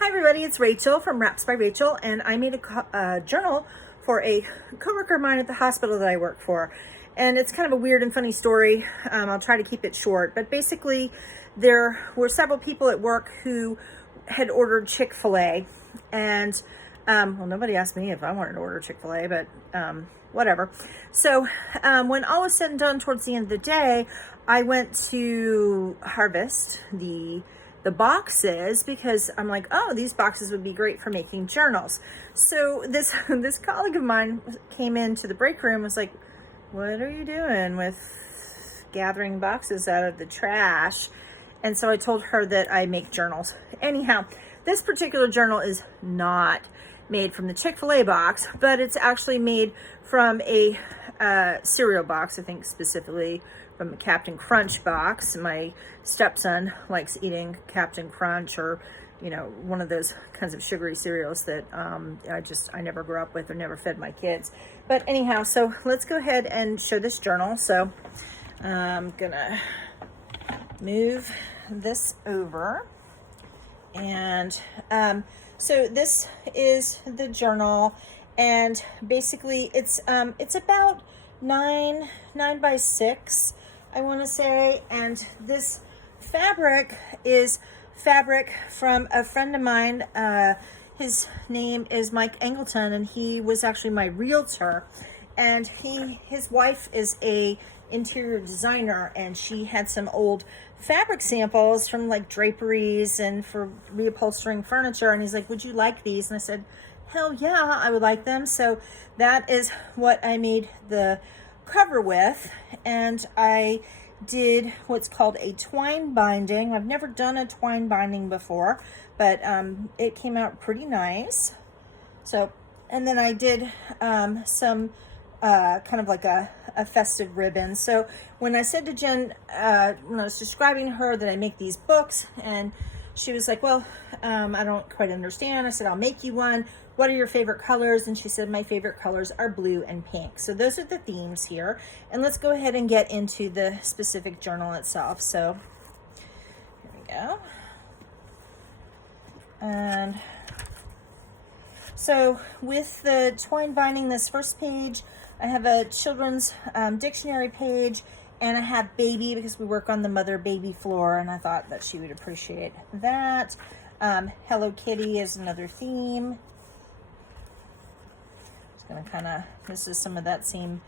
Hi everybody, it's Rachel from Wraps by Rachel, and I made a journal for a coworker of mine at the hospital that I work for. And it's kind of a weird and funny story. I'll try to keep it short, but basically there were several people at work who had ordered Chick-fil-A, and well, nobody asked me if I wanted to order Chick-fil-A, but whatever. So when all was said and done towards the end of the day, I went to harvest the boxes because I'm like, oh, these boxes would be great for making journals. So this colleague of mine came into the break room and was like, what are you doing with gathering boxes out of the trash? And so I told her that I make journals. Anyhow, this particular journal is not made from the Chick-fil-A box, but it's actually made from a cereal box, I think specifically from the Captain Crunch box. My stepson likes eating Captain Crunch, or one of those kinds of sugary cereals that I never grew up with or never fed my kids. But anyhow, so let's go ahead and show this journal. So I'm gonna move this over, and so this is the journal, and basically it's about 9 by 6, I want to say, and this fabric is fabric from a friend of mine. His name is Mike Angleton, and he was actually my realtor, and his wife is a interior designer, and she had some old fabric samples from like draperies and for reupholstering furniture, and he's like, would you like these? And I said, hell yeah, I would like them. So that is what I made the cover with, and I did what's called a twine binding. I've never done a twine binding before, but it came out pretty nice. So, and then I did some kind of like a festive ribbon. So when I said to Jen, when I was describing to her that I make these books, and she was like, well, I don't quite understand. I said, I'll make you one. What are your favorite colors? And she said, my favorite colors are blue and pink. So those are the themes here. And let's go ahead and get into the specific journal itself. So here we go. And so with the twine binding, this first page, I have a children's dictionary page, and I have baby because we work on the mother-baby floor, and I thought that she would appreciate that. Hello Kitty is another theme. Just gonna kind of, this is some of that same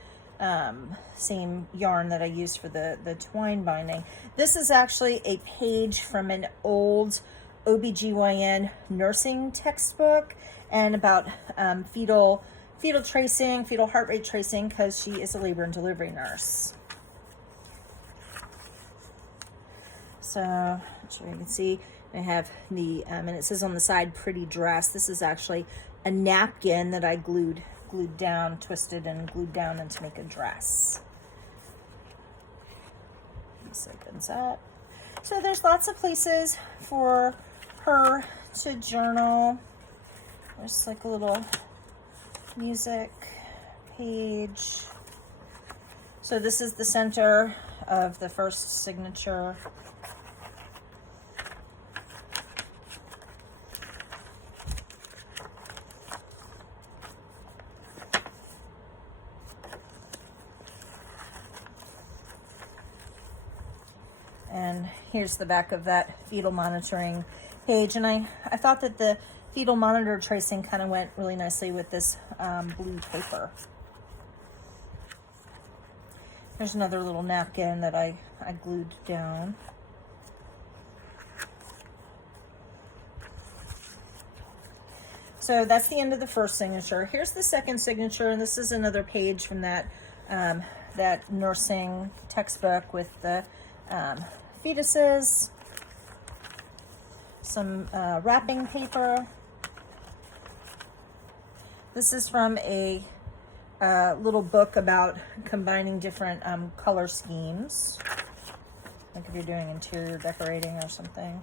yarn that I used for the twine binding. This is actually a page from an old OBGYN nursing textbook, and about fetal tracing, fetal heart rate tracing, because she is a labor and delivery nurse. So, you can see I have the, and it says on the side, pretty dress. This is actually a napkin that I glued down, twisted and glued down to make a dress. This opens up. So there's lots of places for her to journal. There's like a little music page. So this is the center of the first signature. And here's the back of that fetal monitoring page. And I thought that the fetal monitor tracing kind of went really nicely with this blue paper. There's another little napkin that I glued down. So that's the end of the first signature. Here's the second signature, and this is another page from that that nursing textbook with the fetuses, some wrapping paper. This is from a little book about combining different color schemes, like if you're doing interior decorating or something.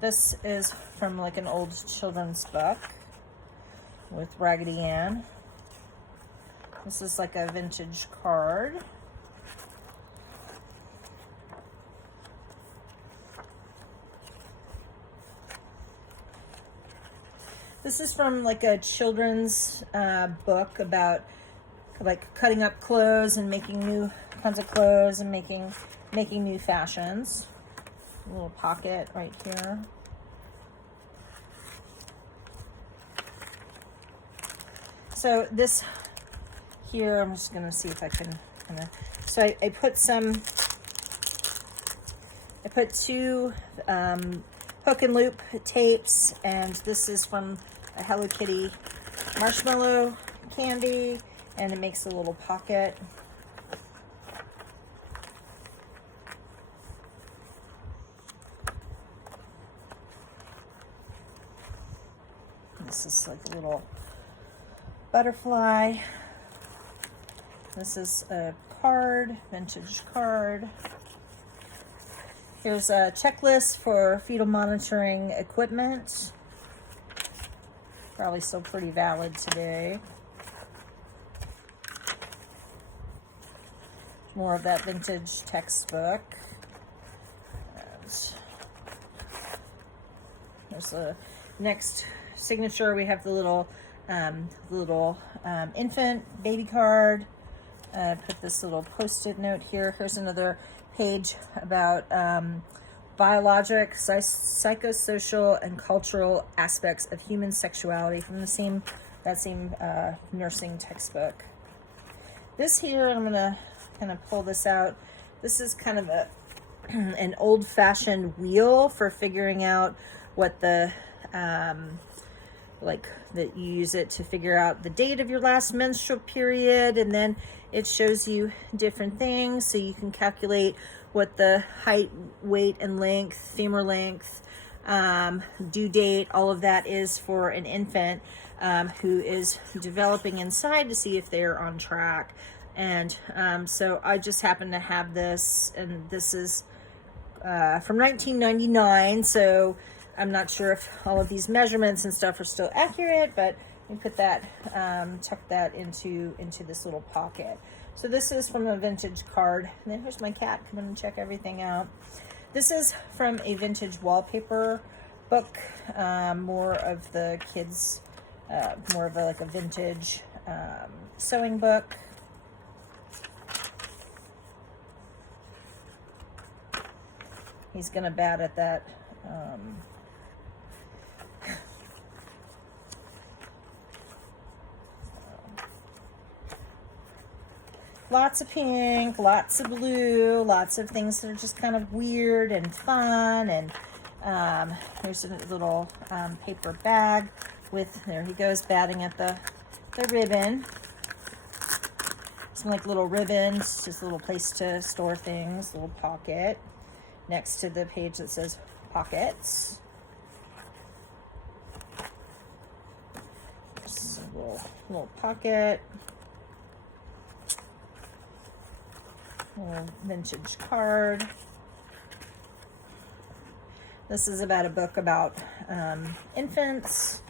This is from like an old children's book with Raggedy Ann. This is like a vintage card. This is from like a children's book about like cutting up clothes and making new kinds of clothes and making new fashions. A little pocket right here. So this here, I'm just gonna see if I can so I put two hook and loop tapes, and this is from a Hello Kitty marshmallow candy, and it makes a little pocket. This is like a little butterfly. This is a card, vintage card. Here's a checklist for fetal monitoring equipment. Probably still pretty valid today. More of that vintage textbook. And there's the next signature. We have the little infant baby card. Put this little post-it note here. Here's another page about biologic, psychosocial, and cultural aspects of human sexuality from that same nursing textbook. This here, I'm gonna kind of pull this out. This is kind of an old-fashioned wheel for figuring out what the that you use it to figure out the date of your last menstrual period, and then it shows you different things so you can calculate what the height, weight, and length, femur length, due date, all of that is for an infant who is developing inside, to see if they're on track. And so I just happen to have this, and this is from 1999, so I'm not sure if all of these measurements and stuff are still accurate, but you put that, tuck that into this little pocket. So this is from a vintage card. And then here's my cat coming and check everything out. This is from a vintage wallpaper book, more of the kids, more of like a vintage sewing book. He's gonna bat at that. Lots of pink, lots of blue, lots of things that are just kind of weird and fun. And there's a little paper bag with, there he goes, batting at the ribbon. Some like little ribbons, just a little place to store things, little pocket next to the page that says pockets. Just a little pocket. Little vintage card. This is about a book about infants.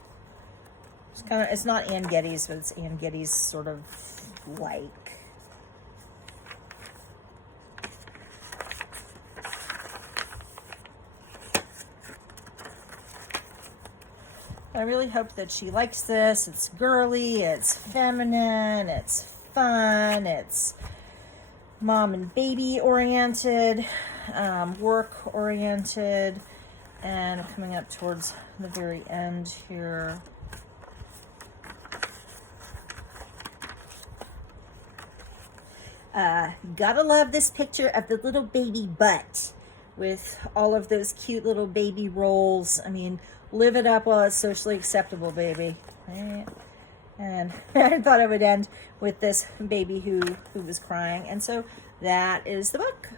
It's not Ann Getty's, but it's Ann Getty's sort of like. I really hope that she likes this. It's girly, it's feminine, it's fun, it's mom and baby oriented, work oriented, and coming up towards the very end here. Gotta love this picture of the little baby butt with all of those cute little baby rolls. I mean, live it up while it's socially acceptable, baby. Right? And I thought I would end with this baby who was crying. And so that is the book.